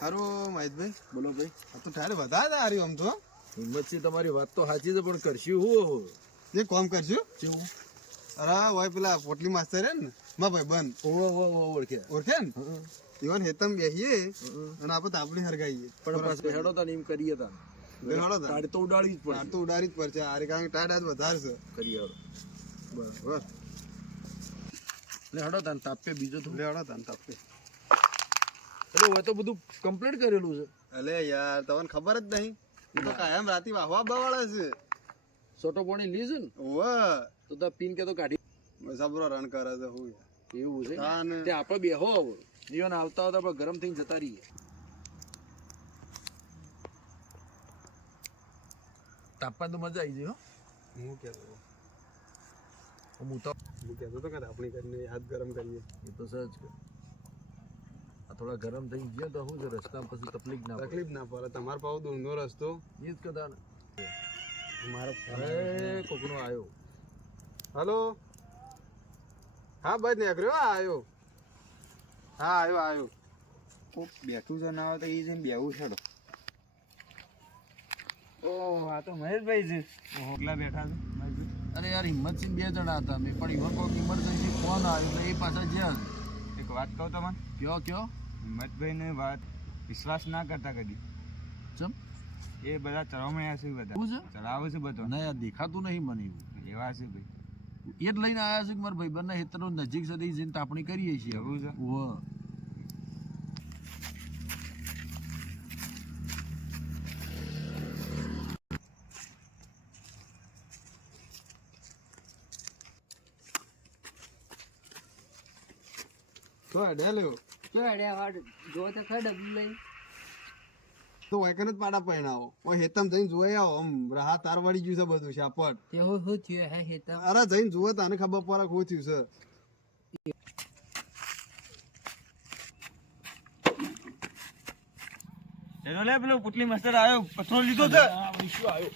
હારું મહેશભાઈ, બોલો ભાઈ. આ તો ઠાર વધારે હારી આમ તો. હિંમતથી તમારી વાત તો સાચી છે, પણ કરશું હું જે કોમ કરશું. કેવું? અરે ભાઈ પેલા પોટલી માસ્તર હે ને માં ભાઈ બંધ ઓળખે ઓળખે ને ઈવન હેતમ બેહીએ અને આપણે તાપણી હરગાઈએ. પણ પાછું હેડો તા ને એમ કરીએ તા હેડો તા તાળી તો ઉડાડવી જ તાર પડે. તો ઉડાડી જ પડશે આરે, કારણ કે ટાઢ આજ વધારે છે. કરીએ હેડો. બરાબર એટલે હેડો તા ને તાપે બીજો તો લે હેડો તાન તાપે. એટલે હવે તો બધું કમ્પ્લીટ કરેલું છે. અલે યાર તમને ખબર જ નહીં, એ તો કાયમ રાતી વાહવા બવાળે છે. સોટો પાણી લીધું છે ને ઓવે તો તા પીન કે તો કાઢી જબરો રન કરે છે. હું એવું છે હા ને. તે આપણે બેહો હવે જીવન આવતા આવતા આપણે ગરમ થઈને જતા રહીએ. તાપમાં તો મજા આવી જાય. હું કહેતો હું તો તો કે આપણી કરીને હાથ ગરમ કરીએ. એ તો સહજ કે આ થોડા ગરમ થઈ ગયા તો શું છે રસ્તામાં પછી તકલીફ ના પડે. તકલીફ ના પડે. તમારે પાવ દૂરનો રસ્તો. એ જ કદા ને મારો અરે કોકનો આવ્યો. હલો, હા બસ નીકળ્યો. હા આવ્યો. હા આવ્યો આવ્યો. કોક બેઠું છે ના આવે તો એ જઈને બેવું છેડો. ઓહ આ તો મહેશભાઈ છે. હોટલા બેઠા છે મહેશભાઈ. અરે યાર હિંમતસિંહ બે જણા હતા મેં, પણ એમાં કોઈક ઇમરજન્સી ફોન આવ્યો એટલે એ પાછા જ્યાં એક વાત કહું તમને, કયો હિંમતભાઈની વાત વિશ્વાસ ના કરતા કદી. ચમ એ બધા ચરવમણ્યા છે, બધા શું છે? ચલાવે છે બધો. ના યાર દેખાતું નહીં મને એવું. એવા છે ભાઈ. એ જ લઈને આવ્યા છે કે મારા ભાઈ બંને હેતરો નજીક સુધી જઈને તાપણી કરીએ છીએ. એવું છે? ઓહ તો અડ્યા લ્યો જો અડ્યા વાડ જો તો ખરા ડબલું લઈ તો વાયકન જ પાડા પહેણાવો. ઓય હેતમ જઈને જોઈ આવો. આમ રાહ તાર વળી ગયું છે બધું શાપટ. તે હું થયું હે હેતમ અરે જઈને જુઓ તને ખબર પડે શું થયું છે. ચલો લે પેલો પુટલી મસ્તર આવ્યો, પથરો લીધો છે. શું આવ્યો?